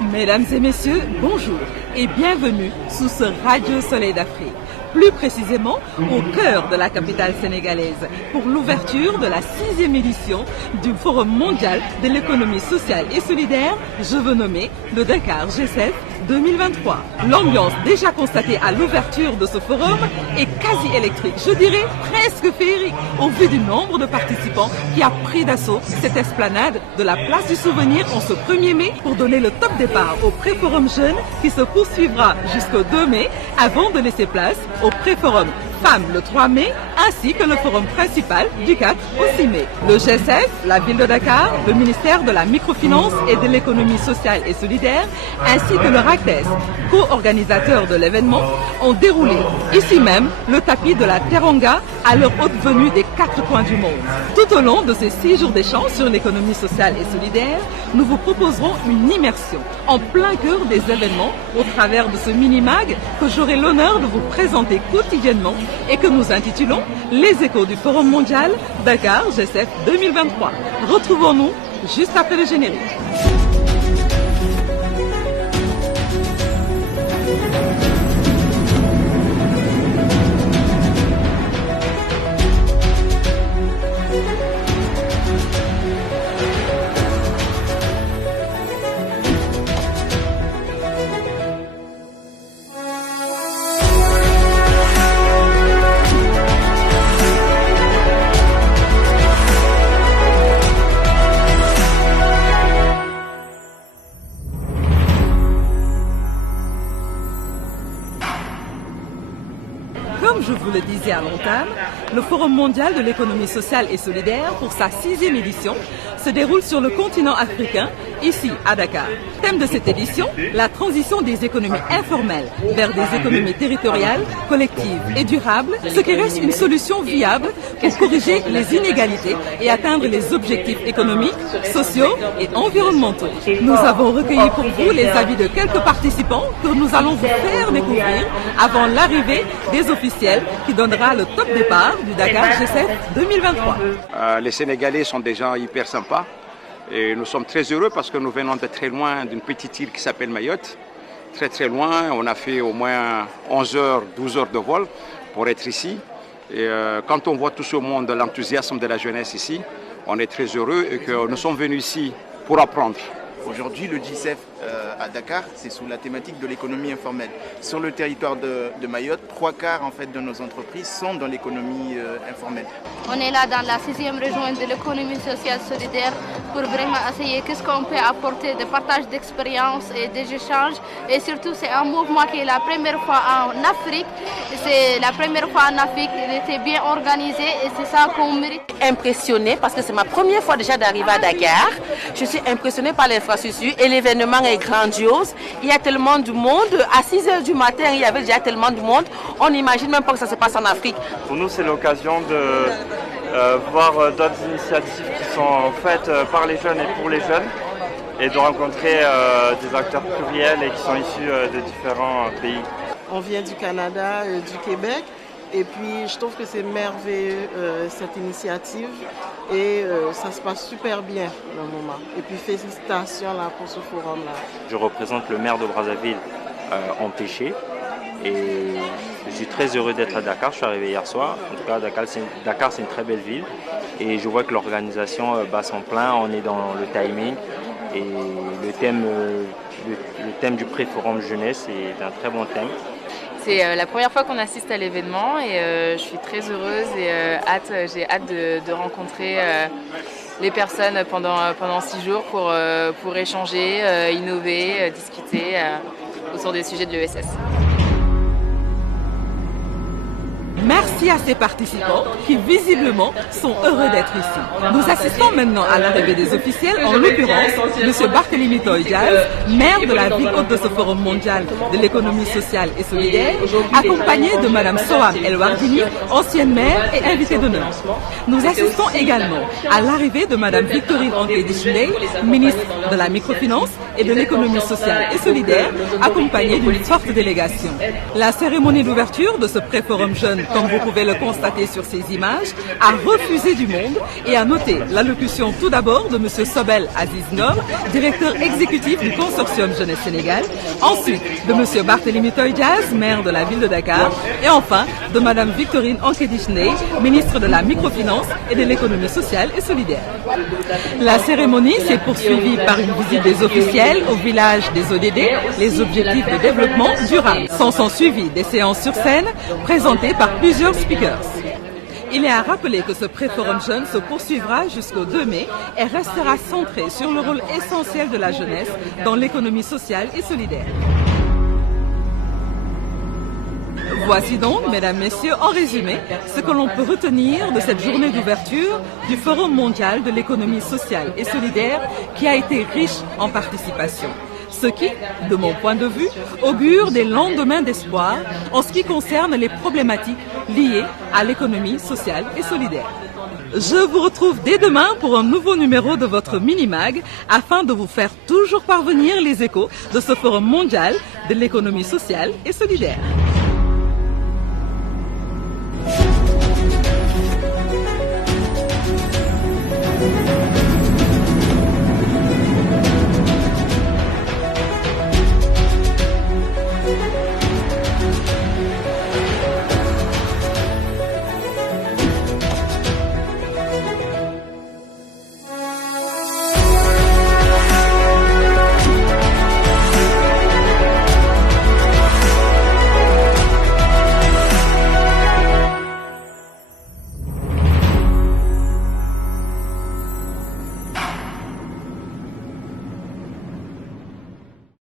Mesdames et messieurs, bonjour et bienvenue sous ce radieux soleil d'Afrique. Plus précisément au cœur de la capitale sénégalaise pour l'ouverture de la 6e édition du Forum mondial de l'économie sociale et solidaire, je veux nommer le Dakar G7 2023. L'ambiance déjà constatée à l'ouverture de ce forum est quasi électrique, je dirais presque féerique, au vu du nombre de participants qui a pris d'assaut cette esplanade de la place du souvenir en ce 1er mai pour donner le top départ au pré-forum jeune qui se poursuivra jusqu'au 2 mai avant de laisser place au pré-forum femmes le 3 mai ainsi que le forum principal du 4 au 6 mai. Le G7, la ville de Dakar, le ministère de la microfinance et de l'économie sociale et solidaire ainsi que le RACTES, co-organisateur de l'événement, ont déroulé ici même le tapis de la Teranga à leur haute venue des 4 coins du monde. Tout au long de ces 6 jours d'échange sur l'économie sociale et solidaire, nous vous proposerons une immersion en plein cœur des événements au travers de ce mini-mag que j'aurai l'honneur de vous présenter quotidiennement et que nous intitulons Les échos du Forum mondial Dakar G7 2023. Retrouvons-nous juste après le générique. Comme je vous le disais à l'entame, le Forum mondial de l'économie sociale et solidaire pour sa 6e édition se déroule sur le continent africain, ici à Dakar. Thème de cette édition, la transition des économies informelles vers des économies territoriales, collectives et durables, ce qui reste une solution viable pour corriger les inégalités et atteindre les objectifs économiques, sociaux et environnementaux. Nous avons recueilli pour vous les avis de quelques participants que nous allons vous faire découvrir avant l'arrivée des officiels qui donnera le top départ du Dakar G7 2023. Les Sénégalais sont des gens hyper sympas et nous sommes très heureux parce que nous venons de très loin d'une petite île qui s'appelle Mayotte. Très loin, on a fait au moins 11 heures, 12 heures de vol pour être ici. Et quand on voit tout ce monde, l'enthousiasme de la jeunesse ici, on est très heureux et que nous sommes venus ici pour apprendre. Aujourd'hui, le G7 à Dakar, c'est sous la thématique de l'économie informelle. Sur le territoire de Mayotte, 3/4 en fait, de nos entreprises sont dans l'économie informelle. On est là dans la 6e région de l'économie sociale solidaire pour vraiment essayer qu'est-ce qu'on peut apporter de partage d'expériences et des échanges. Et surtout, c'est un mouvement qui est la première fois en Afrique. C'est la première fois en Afrique, il était bien organisé et c'est ça qu'on mérite. Impressionnée parce que c'est ma première fois déjà d'arriver à Dakar. Je suis impressionnée par l'infrastructure et l'événement est grandiose. Il y a tellement de monde. À 6 h du matin, il y avait déjà tellement de monde. On n'imagine même pas que ça se passe en Afrique. Pour nous, c'est l'occasion de voir d'autres initiatives qui sont faites par les jeunes et pour les jeunes et de rencontrer des acteurs pluriels et qui sont issus de différents pays. On vient du Canada, du Québec. Et puis je trouve que c'est merveilleux cette initiative et ça se passe super bien le moment. Et puis félicitations là, pour ce forum-là. Je représente le maire de Brazzaville en pêché et je suis très heureux d'être à Dakar. Je suis arrivé hier soir. En tout cas, Dakar c'est une très belle ville et je vois que l'organisation bat son plein. On est dans le timing et le thème du pré-forum jeunesse est un très bon thème. C'est la première fois qu'on assiste à l'événement et je suis très heureuse et j'ai hâte de rencontrer les personnes pendant 6 jours pour échanger, innover, discuter autour des sujets de l'ESS. Merci à ces participants qui visiblement sont heureux d'être ici. Nous assistons maintenant à l'arrivée des officiels, en l'occurrence M. Barthélémy Toye Diaz, maire de la ville hôte de ce Forum mondial de l'économie sociale et solidaire, accompagné de Mme Soham El Wardini, ancienne maire et invitée d'honneur. Nous assistons également à l'arrivée de Mme Victorine Anke-Dichiney, ministre de la microfinance et de l'économie sociale et solidaire, accompagnée d'une forte délégation. La cérémonie d'ouverture de ce pré-forum jeune, comme vous pouvez le constater sur ces images, a refusé du monde et a noté l'allocution tout d'abord de M. Sobel Aziz Ngom, directeur exécutif du consortium Jeunesse Sénégal, ensuite de M. Barthélémy Toye Dias, maire de la ville de Dakar, et enfin de Mme Victorine Ankédichné, ministre de la microfinance et de l'économie sociale et solidaire. La cérémonie s'est poursuivie par une visite des officiels au village des ODD, les objectifs de développement durable. S'en suivi des séances sur scène présentées par plusieurs speakers. Il est à rappeler que ce pré-forum jeune se poursuivra jusqu'au 2 mai et restera centré sur le rôle essentiel de la jeunesse dans l'économie sociale et solidaire. Voici donc, mesdames, messieurs, en résumé, ce que l'on peut retenir de cette journée d'ouverture du Forum mondial de l'économie sociale et solidaire qui a été riche en participation. Ce qui, de mon point de vue, augure des lendemains d'espoir en ce qui concerne les problématiques liées à l'économie sociale et solidaire. Je vous retrouve dès demain pour un nouveau numéro de votre Minimag afin de vous faire toujours parvenir les échos de ce Forum mondial de l'économie sociale et solidaire.